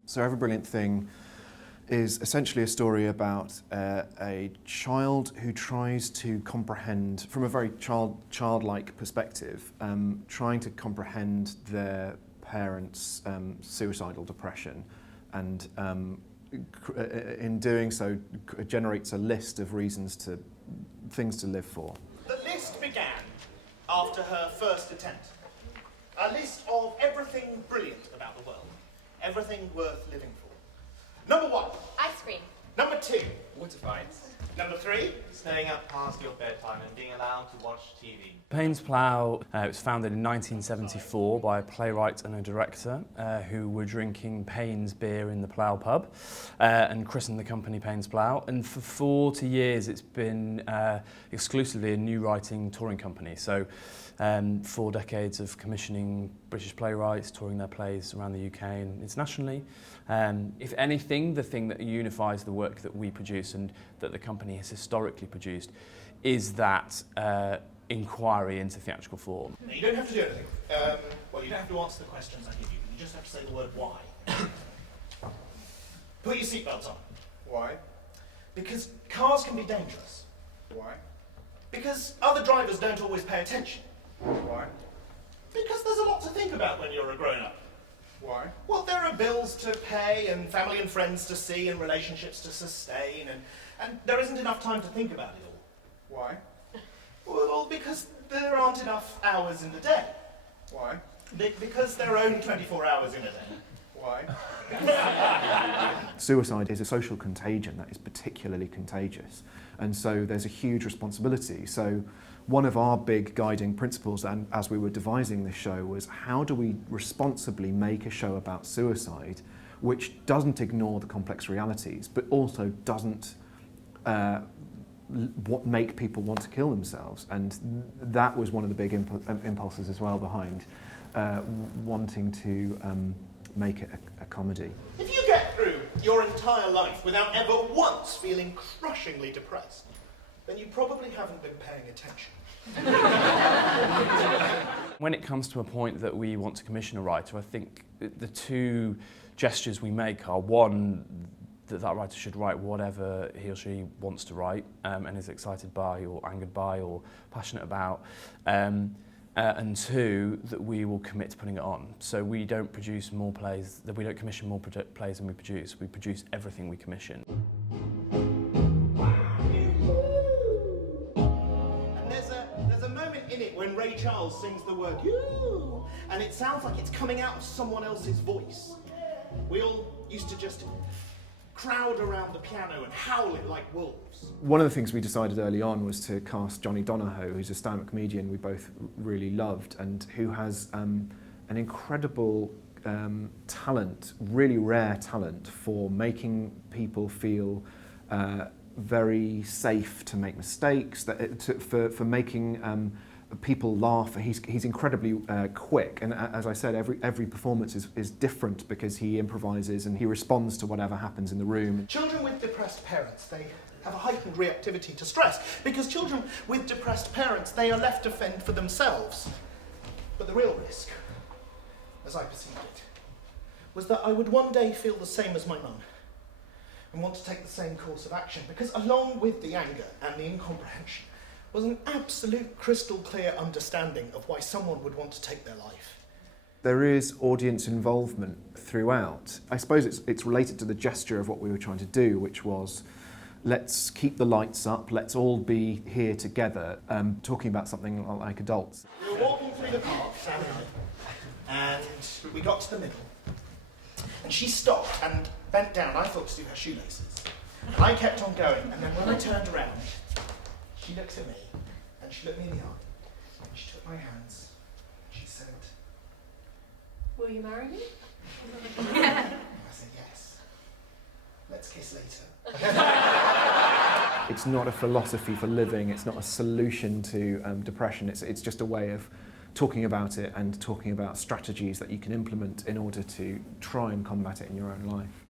So Every Brilliant Thing is essentially a story about a child who tries to comprehend, from a very childlike perspective, trying to comprehend their parents' suicidal depression, and in doing so generates a list of things to live for. The list began after her first attempt. A list of everything brilliant about the world. Everything worth living for. Number 1. Ice cream. Number 2. Water fights. Number 3. Staying up past your bedtime and being allowed to watch TV. Plough was founded in 1974 by a playwright and a director who were drinking Payne's beer in the Plough pub and christened the company Plough. And for 40 years it's been exclusively a new writing touring company. So 4 decades of commissioning British playwrights, touring their plays around the UK and internationally. If anything, the thing that unifies the work that we produce and that the company has historically produced is that inquiry into theatrical form. Now, you don't have to do anything. Well, you don't have to answer the questions I give you. You just have to say the word why. Put your seatbelts on. Why? Because cars can be dangerous. Why? Because other drivers don't always pay attention. Why? Because there's a lot to think about when you're a grown-up. Why? Well, there are bills to pay and family and friends to see and relationships to sustain, and there isn't enough time to think about it all. Why? Well, because there aren't enough hours in the day. Why? Because there are only 24 hours in a day. Why? Suicide is a social contagion that is particularly contagious, and so there's a huge responsibility. So one of our big guiding principles, and as we were devising this show, was how do we responsibly make a show about suicide which doesn't ignore the complex realities but also doesn't make people want to kill themselves. And that was one of the big impulses as well behind wanting to make it a comedy. If you get through your entire life without ever once feeling crushingly depressed, then you probably haven't been paying attention. When it comes to a point that we want to commission a writer, I think the 2 gestures we make are, one, that writer should write whatever he or she wants to write and is excited by or angered by or passionate about, and 2, that we will commit to putting it on. So we don't produce more plays, we don't commission more plays than we produce everything we commission. When Ray Charles sings the word "you," and it sounds like it's coming out of someone else's voice. We all used to just crowd around the piano and howl it like wolves. One of the things we decided early on was to cast Johnny Donahoe, who's a stand-up comedian we both really loved, and who has an incredible talent, really rare talent, for making people feel very safe to make mistakes, for making people laugh. He's incredibly quick, and as I said, every performance is different because he improvises and he responds to whatever happens in the room. Children with depressed parents, they have a heightened reactivity to stress, because children with depressed parents, they are left to fend for themselves. But the real risk, as I perceived it, was that I would one day feel the same as my mum and want to take the same course of action, because along with the anger and the incomprehension was an absolute crystal clear understanding of why someone would want to take their life. There is audience involvement throughout. I suppose it's related to the gesture of what we were trying to do, which was, let's keep the lights up, let's all be here together, talking about something like adults. We were walking through the park, Sam and I, and we got to the middle, and she stopped and bent down, I thought, to do her shoelaces. And I kept on going, and then when I turned around, she looked at me, and she looked me in the eye, and she took my hands, and she said, Will you marry me? I said, yes. Let's kiss later. It's not a philosophy for living, it's not a solution to depression, it's just a way of talking about it and talking about strategies that you can implement in order to try and combat it in your own life.